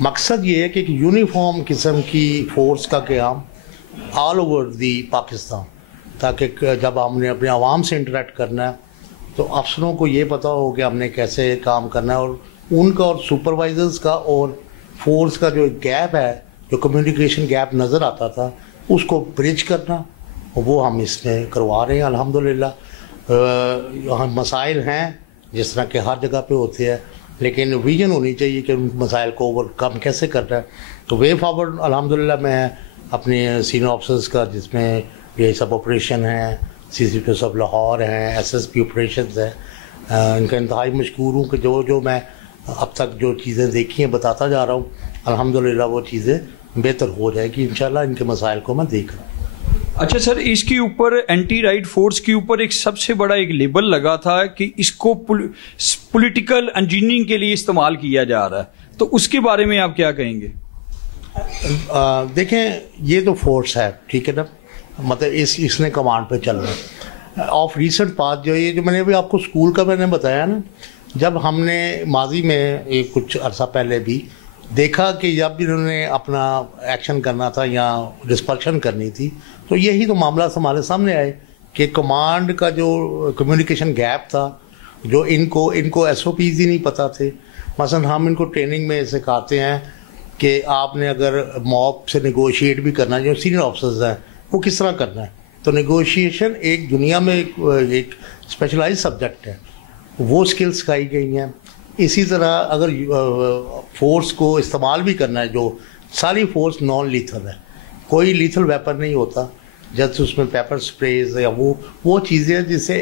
مقصد یہ ہے کہ ایک یونیفارم قسم کی فورس کا قیام آل اوور دی پاکستان، تاکہ جب ہم نے اپنے عوام سے انٹریکٹ کرنا ہے تو افسروں کو یہ پتہ ہو کہ ہم نے کیسے کام کرنا ہے، اور ان کا اور سپروائزرز کا اور فورس کا جو گیپ ہے، جو کمیونیکیشن گیپ نظر آتا تھا، اس کو برج کرنا، وہ ہم اس میں کروا رہے ہیں الحمدللہ۔ یہاں مسائل ہیں جس طرح کہ ہر جگہ پہ ہوتے ہیں، لیکن ویژن ہونی چاہیے کہ ان مسائل کو اوور کم کیسے کرنا ہے۔ تو وے فارورڈ الحمدللہ میں اپنے سینئر آفیسرز کا، جس میں یہ سب آپریشن ہیں، سی سی پی سب لاہور ہیں، ایس ایس پی آپریشنز ہیں، ان کا انتہائی مشکور ہوں کہ جو میں اب تک جو چیزیں دیکھی ہیں بتاتا جا رہا ہوں، الحمدللہ وہ چیزیں بہتر ہو جائے گی انشاءاللہ۔ ان کے مسائل کو میں دیکھ رہا ہوں۔ اچھا سر، اس کے اوپر اینٹی رائٹ فورس کے اوپر ایک سب سے بڑا ایک لیبل لگا تھا کہ اس کو پولیٹیکل انجینئرنگ کے لیے استعمال کیا جا رہا ہے، تو اس کے بارے میں آپ کیا کہیں گے؟ دیکھیں، یہ تو فورس ہے، ٹھیک ہے نا، مطلب اس نے کمانڈ پہ چل رہا ہے۔ آف ریسنٹ پاس جو یہ جو میں نے ابھی آپ کو اسکول کا میں نے بتایا نا، جب ہم نے ماضی میں کچھ عرصہ پہلے بھی دیکھا کہ جب انہوں نے اپنا ایکشن کرنا تھا یا ڈسپرشن کرنی تھی، تو یہی تو معاملہ ہمارے سامنے آئے کہ کمانڈ کا جو کمیونیکیشن گیپ تھا، جو ان کو ایس او پیز ہی نہیں پتہ تھے۔ مثلا ہم ان کو ٹریننگ میں سکھاتے ہیں کہ آپ نے اگر موب سے نیگوشیٹ بھی کرنا ہے، جو سینئر آفیسرز ہیں، وہ کس طرح کرنا ہے۔ تو نیگوشیشن ایک دنیا میں ایک اسپیشلائز سبجیکٹ ہے، وہ سکل سکھائی گئی ہیں۔ اسی طرح اگر فورس کو استعمال بھی کرنا ہے، جو ساری فورس نان لیتھل ہے، کوئی لیتھل ویپن نہیں ہوتا، جیسے اس میں پیپر سپریز یا وہ چیزیں جسے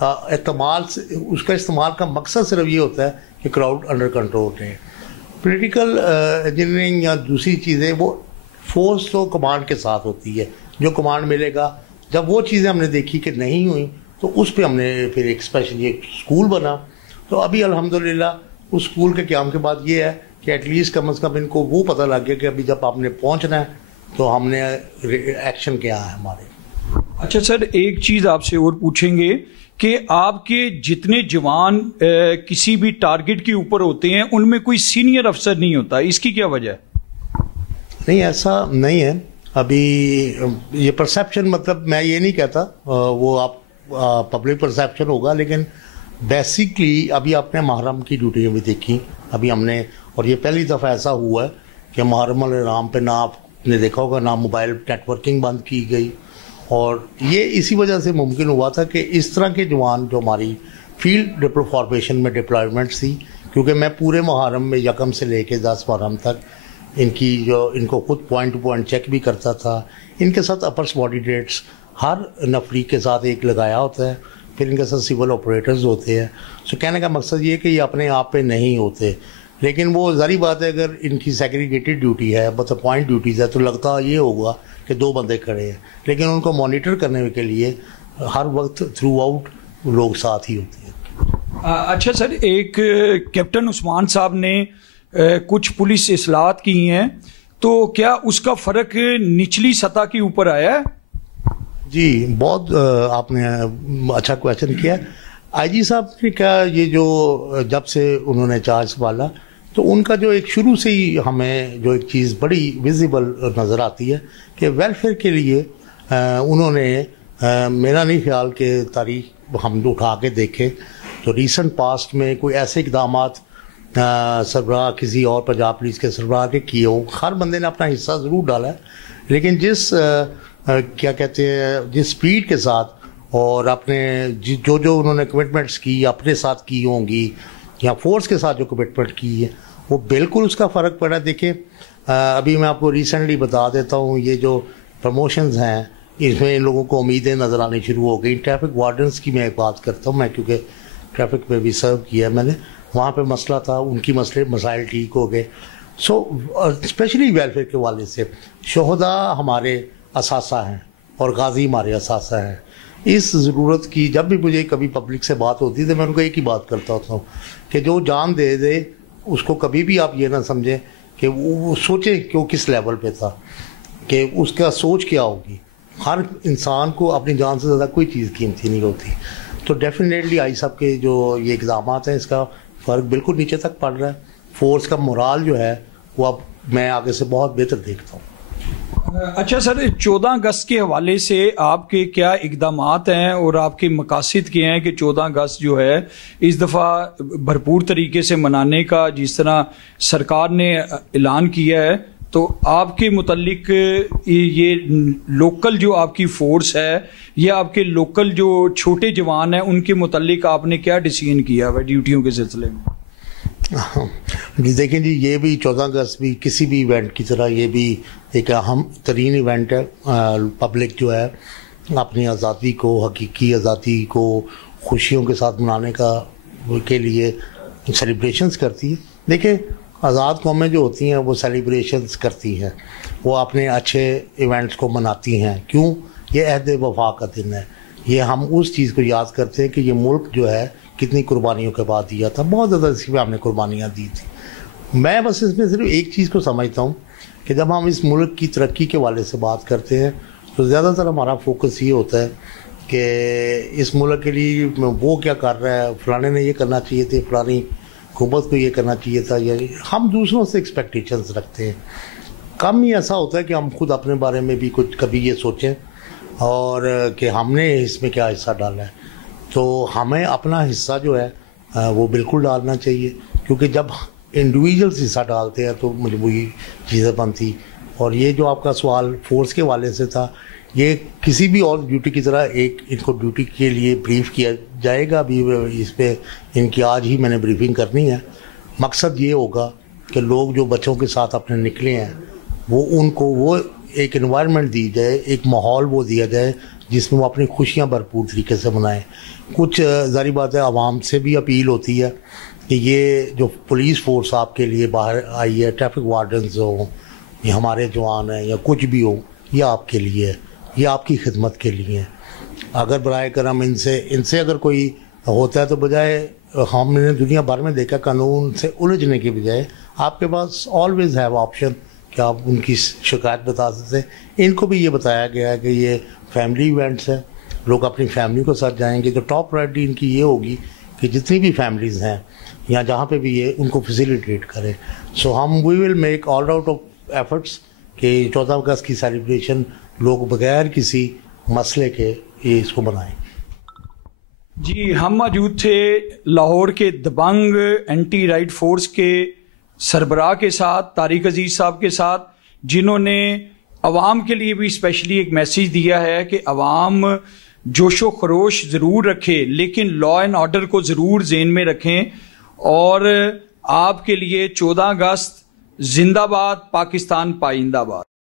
اس کا استعمال کا مقصد صرف یہ ہوتا ہے کہ کراؤڈ انڈر کنٹرول رہے۔ پولیٹیکل انجینئرنگ یا دوسری چیزیں، وہ فورس تو کمانڈ کے ساتھ ہوتی ہے، جو کمانڈ ملے گا۔ جب وہ چیزیں ہم نے دیکھی کہ نہیں ہوئیں تو اس پہ ہم نے پھر ایک اسپیشلی ایک اسکول بنا۔ تو ابھی الحمدللہ اس اسکول کے قیام کے بعد یہ ہے کہ ایٹ لیسٹ کم از کم ان کو وہ پتہ لگ گیا کہ ابھی جب آپ نے پہنچنا ہے تو ہم نے ایکشن کیا ہے ہمارے۔ اچھا سر، ایک چیز آپ سے اور پوچھیں گے کہ آپ کے جتنے جوان کسی بھی ٹارگٹ کے اوپر ہوتے ہیں، ان میں کوئی سینئر افسر نہیں ہوتا، اس کی کیا وجہ ہے؟ نہیں، ایسا نہیں ہے۔ ابھی یہ پرسیپشن، مطلب میں یہ نہیں کہتا، وہ آپ پبلک پرسیپشن ہوگا، لیکن بیسکلی ابھی آپ نے محرم کی ڈیوٹی بھی دیکھی ابھی ہم نے، اور یہ پہلی دفعہ ایسا ہوا ہے کہ محرم الحرام پہ نہ آپ نے دیکھا ہوگا نہ موبائل نیٹ ورکنگ بند کی گئی، اور یہ اسی وجہ سے ممکن ہوا تھا کہ اس طرح کے جوان جو ہماری فیلڈ فارمیشن میں ڈپلائمنٹس تھی، کیونکہ میں پورے محرم میں یکم سے لے کے 10 محرم تک ان کو خود پوائنٹ ٹو پوائنٹ چیک بھی کرتا تھا۔ ان کے ساتھ اپر سبارڈینیٹس ہر نفری کے ساتھ ایک لگایا ہوتا ہے، پھر ان کے ساتھ سول آپریٹرز ہوتے ہیں۔ سو کہنے کا مقصد یہ کہ یہ اپنے آپ پہ نہیں ہوتے، لیکن وہ ظاہری بات ہے اگر ان کی سیگریگیٹڈ ڈیوٹی ہے، بس پوائنٹ ڈیوٹیز ہے، تو لگتا یہ ہوگا کہ 2 بندے کھڑے ہیں، لیکن ان کو مانیٹر کرنے کے لیے ہر وقت تھرو آؤٹ لوگ ساتھ ہی ہوتے ہیں۔ اچھا سر، ایک کیپٹن عثمان صاحب نے کچھ پولیس اصلاحات کی ہیں، تو کیا اس کا فرق نچلی سطح کے اوپر آیا ہے؟ جی، بہت آپ نے اچھا کویشچن کیا۔ آئی جی صاحب نے کیا، یہ جو جب سے انہوں نے چارج سنبھالا تو ان کا جو ایک شروع سے ہی ہمیں جو ایک چیز بڑی ویزیبل نظر آتی ہے کہ ویلفیئر کے لیے انہوں نے، میرا نہیں خیال کہ تاریخ ہم اٹھا کے دیکھیں تو ریسنٹ پاسٹ میں کوئی ایسے اقدامات سربراہ کسی اور پنجاب پولیس کے سربراہ کے کیے ہوں۔ ہر بندے نے اپنا حصہ ضرور ڈالا ہے، لیکن جس کیا کہتے ہیں، جس سپیڈ کے ساتھ اور اپنے جو انہوں نے کمٹمنٹس کی اپنے ساتھ کی ہوں گی یا فورس کے ساتھ جو کمٹمنٹ کی ہے، وہ بالکل اس کا فرق پڑا۔ دیکھیں، ابھی میں آپ کو ریسنٹلی بتا دیتا ہوں، یہ جو پروموشنز ہیں اس میں ان لوگوں کو امیدیں نظر آنی شروع ہو گئی۔ ٹریفک وارڈنس کی میں ایک بات کرتا ہوں، میں کیونکہ ٹریفک پہ بھی سرو کیا میں نے، وہاں پہ مسئلہ تھا، ان کی مسائل ٹھیک ہو گئے۔ سو اسپیشلی ویلفیئر کے والے سے شہداء ہمارے اثاثہ ہیں اور غازی ہمارے اثاثہ ہیں۔ اس ضرورت کی جب بھی مجھے کبھی پبلک سے بات ہوتی ہے تو میں ان کو ایک ہی بات کرتا ہوتا ہوں کہ جو جان دے دے اس کو کبھی بھی آپ یہ نہ سمجھیں کہ وہ سوچیں کہ وہ کس لیول پہ تھا، کہ اس کا سوچ کیا ہوگی۔ ہر انسان کو اپنی جان سے زیادہ کوئی چیز قیمتی نہیں ہوتی۔ تو ڈیفینیٹلی آئی صاحب کے جو یہ اقدامات ہیں، اس کا فرق بالکل نیچے تک پڑ رہا ہے۔ فورس کا مورال جو ہے وہ اب میں آگے سے بہت بہتر دیکھتا ہوں۔ اچھا سر، 14 اگست کے حوالے سے آپ کے کیا اقدامات ہیں اور آپ کے مقاصد کیا ہیں کہ 14 اگست جو ہے اس دفعہ بھرپور طریقے سے منانے کا جس طرح سرکار نے اعلان کیا ہے، تو آپ کے متعلق یہ لوکل جو آپ کی فورس ہے یا آپ کے لوکل جو چھوٹے جوان ہیں ان کے متعلق آپ نے کیا ڈیسیژن کیا ہے ڈیوٹیوں کے سلسلے میں؟ جی دیکھیں جی، یہ بھی 14 اگست بھی کسی بھی ایونٹ کی طرح یہ بھی ایک اہم ترین ایونٹ ہے۔ پبلک جو ہے اپنی آزادی کو، حقیقی آزادی کو خوشیوں کے ساتھ منانے کے لیے سیلیبریشنز کرتی ہے۔ دیکھیں آزاد قومیں جو ہوتی ہیں وہ سیلیبریشنز کرتی ہیں، وہ اپنے اچھے ایونٹس کو مناتی ہیں۔ کیوں؟ یہ عہد وفا کا دن ہے، یہ ہم اس چیز کو یاد کرتے ہیں کہ یہ ملک جو ہے کتنی قربانیوں کے بعد دیا تھا، بہت زیادہ اس میں ہم نے قربانیاں دی تھیں۔ میں بس اس میں صرف ایک چیز کو سمجھتا ہوں کہ جب ہم اس ملک کی ترقی کے والے سے بات کرتے ہیں تو زیادہ تر ہمارا فوکس یہ ہوتا ہے کہ اس ملک کے لیے وہ کیا کر رہا ہے، فلانے نے یہ کرنا چاہیے تھے، فلانی حکومت کو یہ کرنا چاہیے تھا، یا ہم دوسروں سے ایکسپیکٹیشنز رکھتے ہیں۔ کم ہی ایسا ہوتا ہے کہ ہم خود اپنے بارے میں بھی کچھ کبھی یہ سوچیں اور کہ ہم نے اس میں کیا حصہ ڈالا ہے۔ تو ہمیں اپنا حصہ جو ہے وہ بالکل ڈالنا چاہیے، کیونکہ جب انڈیویجولس حصہ ڈالتے ہیں تو مجموعی چیزیں بنتی۔ اور یہ جو آپ کا سوال فورس کے والے سے تھا، یہ کسی بھی اور ڈیوٹی کی طرح ایک ان کو ڈیوٹی کے لیے بریف کیا جائے گا۔ ابھی اس پہ ان کی آج ہی میں نے بریفنگ کرنی ہے۔ مقصد یہ ہوگا کہ لوگ جو بچوں کے ساتھ اپنے نکلے ہیں وہ ان کو وہ ایک انوائرمنٹ دی جائے، ایک ماحول وہ دیا جائے جس میں وہ اپنی خوشیاں بھرپور طریقے سے منائیں۔ کچھ ظاہری بات ہے عوام سے بھی اپیل ہوتی ہے کہ یہ جو پولیس فورس آپ کے لیے باہر آئی ہے، ٹریفک وارڈنز ہوں یا ہمارے جوان ہیں یا کچھ بھی ہو، یہ آپ کے لیے ہے، یہ آپ کی خدمت کے لیے ہے۔ اگر برائے کرم ان سے اگر کوئی ہوتا ہے تو بجائے ہم نے دنیا بھر میں دیکھا قانون سے الجھنے کے بجائے آپ کے پاس آلویز ہیو آپشن کہ آپ ان کی شکایت بتا سکتے ہیں۔ ان کو بھی یہ بتایا گیا ہے کہ یہ فیملی ایونٹس ہیں، لوگ اپنی فیملی کو ساتھ جائیں گے تو ٹاپ پرائرٹی ان کی یہ ہوگی کہ جتنی بھی فیملیز ہیں یا جہاں پہ بھی یہ ان کو فیسیلیٹیٹ کریں۔ So we will make all out of efforts کہ 14 اگست کی سیلیبریشن لوگ بغیر کسی مسئلے کے یہ اس کو منائیں۔ جی، ہم موجود تھے لاہور کے دبنگ اینٹی رائٹ فورس کے سربراہ کے ساتھ، طارق عزیز صاحب کے ساتھ، جنہوں نے عوام کے لیے بھی اسپیشلی ایک میسیج دیا ہے کہ عوام جوش و خروش ضرور رکھے لیکن لا اینڈ آرڈر کو ضرور ذہن میں رکھیں۔ اور آپ کے لیے 14 اگست زندہ باد، پاکستان پائندہ باد۔